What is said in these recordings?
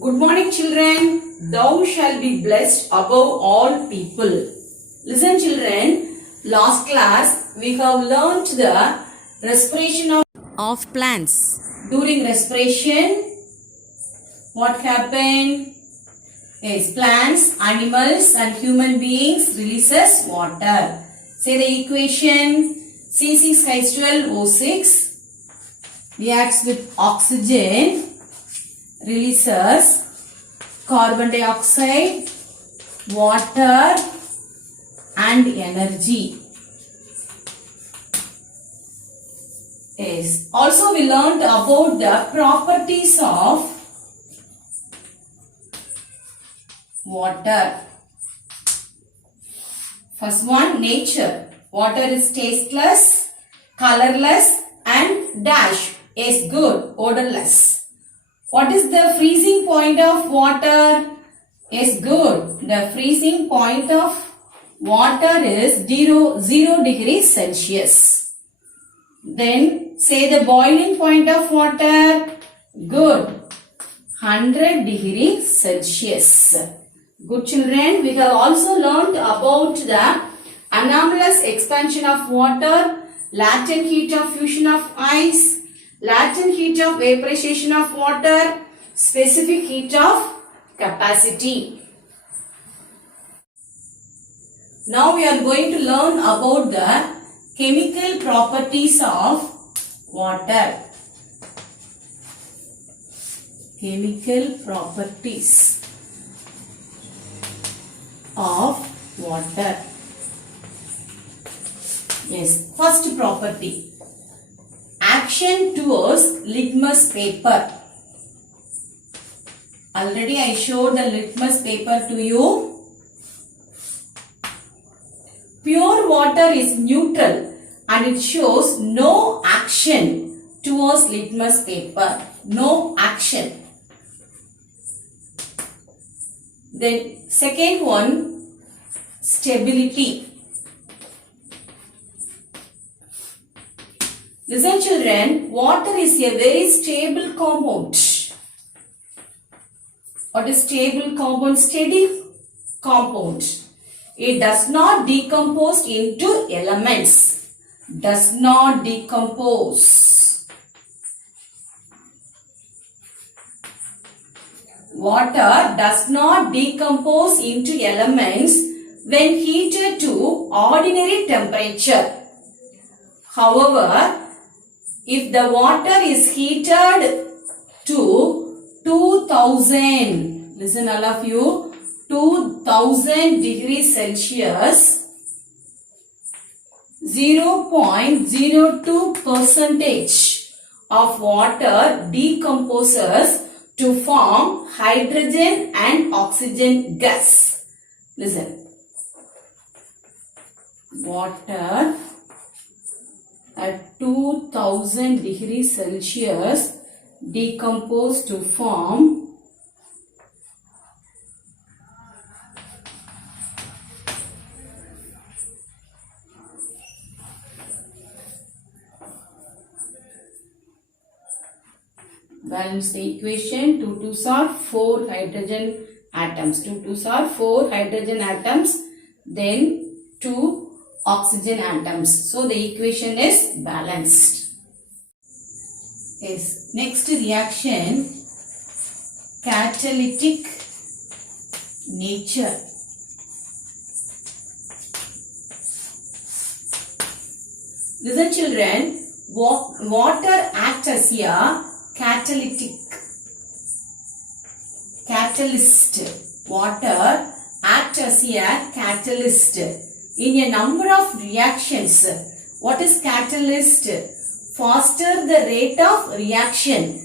Good morning, children. Thou shalt be blessed above all people. Listen, children. Last class, we have learnt the respiration of plants. During respiration, what happened? Yes, plants, animals and human beings releases water. Say the equation. C6H12O6 reacts with oxygen, releases carbon dioxide, water and energy. Yes. Also we learned about the properties of water. First one, nature. Water is tasteless, colorless and dash is good, odorless. What is the freezing point of water? Is good. The freezing point of water is 0 degrees Celsius. Then say the boiling point of water. Good. 100 degrees Celsius. Good children. We have also learned about the anomalous expansion of water, latent heat of fusion of ice, latent heat of vaporization of water, specific heat of capacity. Now we are going to learn about the chemical properties of water. Chemical properties of water. Yes, first property. Action towards litmus paper. Already I showed the litmus paper to you. Pure water is neutral and it shows no action towards litmus paper. No action. Then second one, stability. Listen children, water is a very stable compound. What is stable compound? Steady compound. It does not decompose into elements. Does not decompose. Water does not decompose into elements when heated to ordinary temperature. However, if the water is heated to 2000, listen all of you, 2000 degrees Celsius, 0.02% of water decomposes to form hydrogen and oxygen gas. Listen. Water at 2000 degrees Celsius decompose to form balance the equation. 2 2s are 4 hydrogen atoms. 2 2s are 4 hydrogen atoms. Then 2 oxygen atoms. So the equation is balanced. Yes. Next reaction, catalytic nature. Listen children, water acts as a catalyst. Water acts as a catalyst in a number of reactions. What is catalyst? Faster the rate of reaction.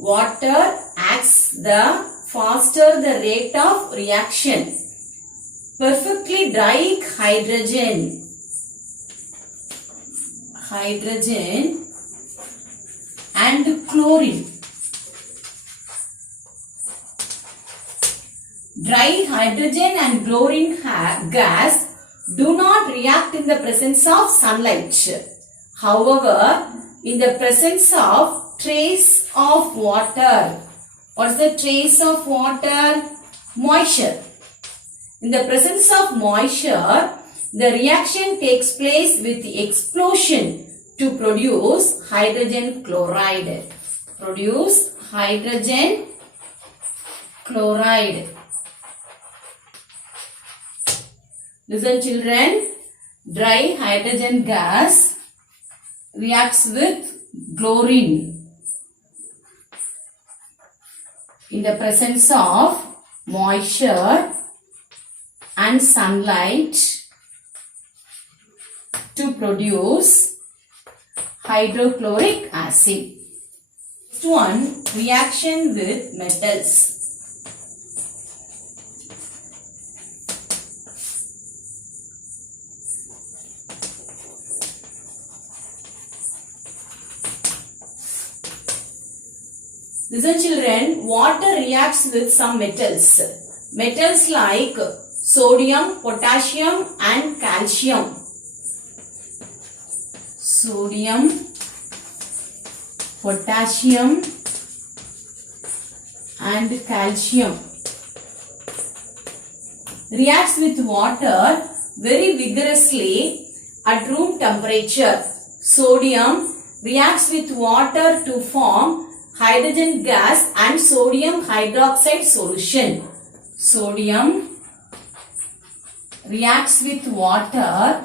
Water acts the faster the rate of reaction. Perfectly dry hydrogen and chlorine. Dry hydrogen and chlorine gas do not react in the presence of sunlight. However, in the presence of trace of water, What's the trace of water? Moisture. In the presence of moisture, the reaction takes place with the explosion to produce hydrogen chloride. Produce hydrogen chloride. Listen children, dry hydrogen gas reacts with chlorine in the presence of moisture and sunlight to produce hydrochloric acid. Next one, reaction with metals. Listen children, water reacts with some metals. Metals like sodium, potassium and calcium. Sodium, potassium and calcium reacts with water very vigorously at room temperature. Sodium reacts with water to form hydrogen gas and sodium hydroxide solution. Sodium reacts with water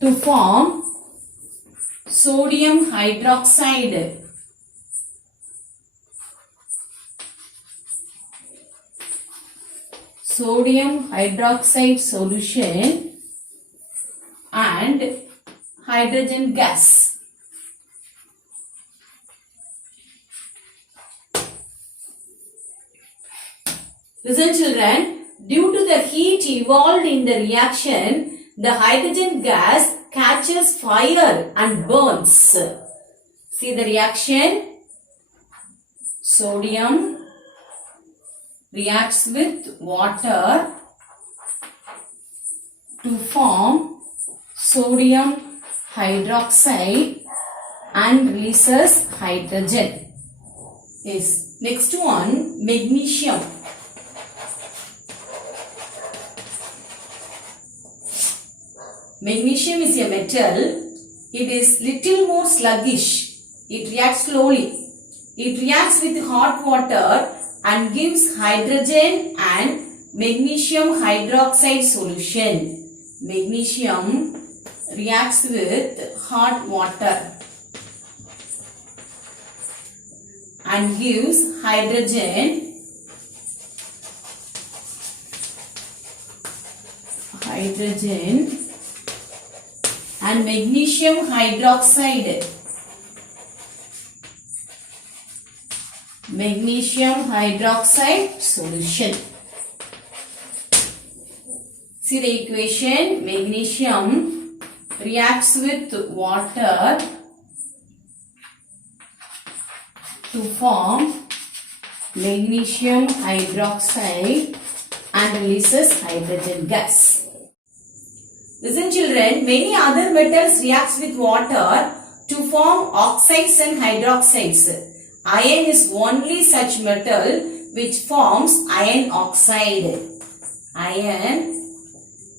to form sodium hydroxide. Sodium hydroxide solution and hydrogen gas. Listen children, due to the heat evolved in the reaction, the hydrogen gas catches fire and burns. See the reaction. Sodium reacts with water to form sodium hydroxide and releases hydrogen. Yes. Next one, magnesium. Magnesium is a metal. It is little more sluggish. It reacts slowly. It reacts with hot water and gives hydrogen and magnesium hydroxide solution. Magnesium reacts with hot water and gives hydrogen and magnesium hydroxide. Magnesium hydroxide solution. See the equation. Magnesium reacts with water to form magnesium hydroxide and releases hydrogen gas. Listen children, many other metals reacts with water to form oxides and hydroxides. Iron is only such metal which forms iron oxide. Iron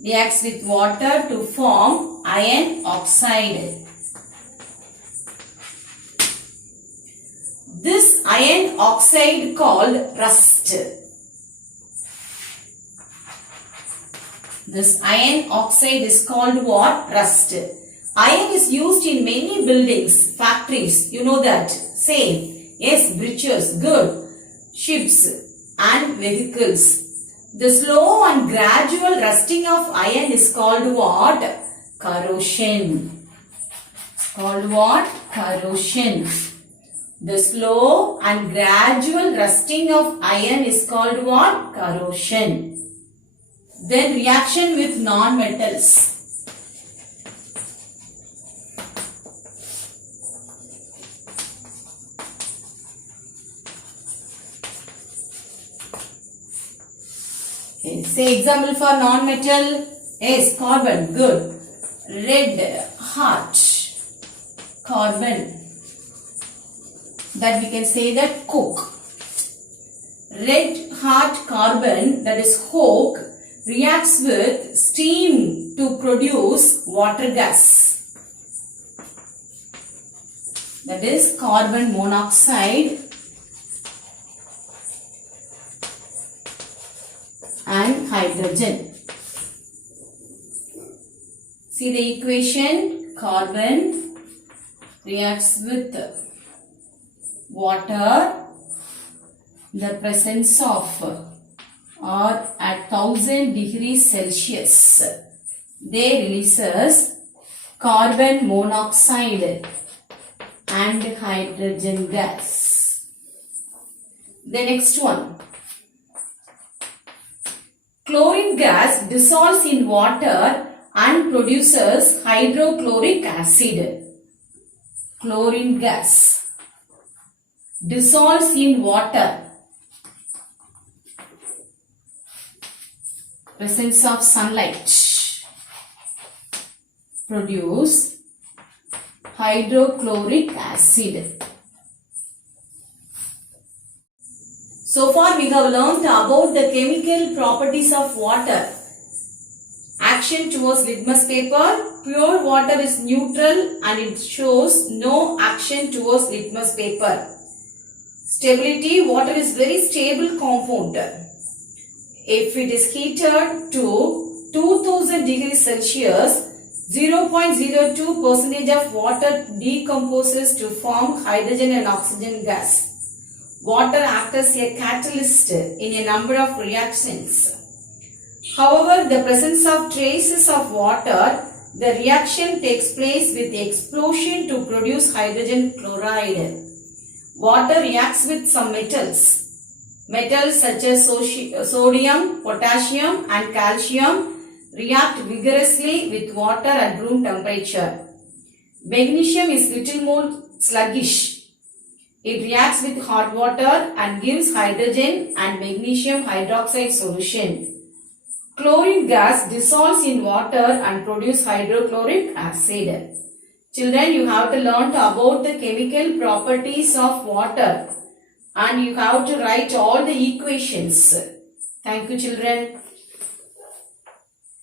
reacts with water to form iron oxide. This iron oxide called rust. This iron oxide is called what? Rust. Iron is used in many buildings, factories, you know that. Say, yes, bridges, good, ships and vehicles. The slow and gradual rusting of iron is called what? Corrosion. It's called what? Corrosion. The slow and gradual rusting of iron is called what? Corrosion. Then reaction with non-metals. Say example for non-metal. Yes, carbon. Good. Red heart. carbon, that we can say that coke. Red hot carbon, that is coke, reacts with steam to produce water gas. That is carbon monoxide and hydrogen. See the equation, carbon reacts with water, the presence of or at 1000 degrees Celsius, they releases carbon monoxide and hydrogen gas. The next one, chlorine gas dissolves in water and produces hydrochloric acid. Chlorine gas dissolves in water, presence of sunlight, produce hydrochloric acid. So far we have learnt about the chemical properties of water. Action towards litmus paper. Pure water is neutral and it shows no action towards litmus paper. Stability. Water is very stable compound. If it is heated to 2000 degrees Celsius, 0.02% of water decomposes to form hydrogen and oxygen gas. Water acts as a catalyst in a number of reactions. However, the presence of traces of water, the reaction takes place with explosion to produce hydrogen chloride. Water reacts with some metals. Metals such as sodium, potassium and calcium react vigorously with water at room temperature. Magnesium is little more sluggish. It reacts with hot water and gives hydrogen and magnesium hydroxide solution. Chlorine gas dissolves in water and produces hydrochloric acid. Children, you have to learn about the chemical properties of water and you have to write all the equations. Thank you, children.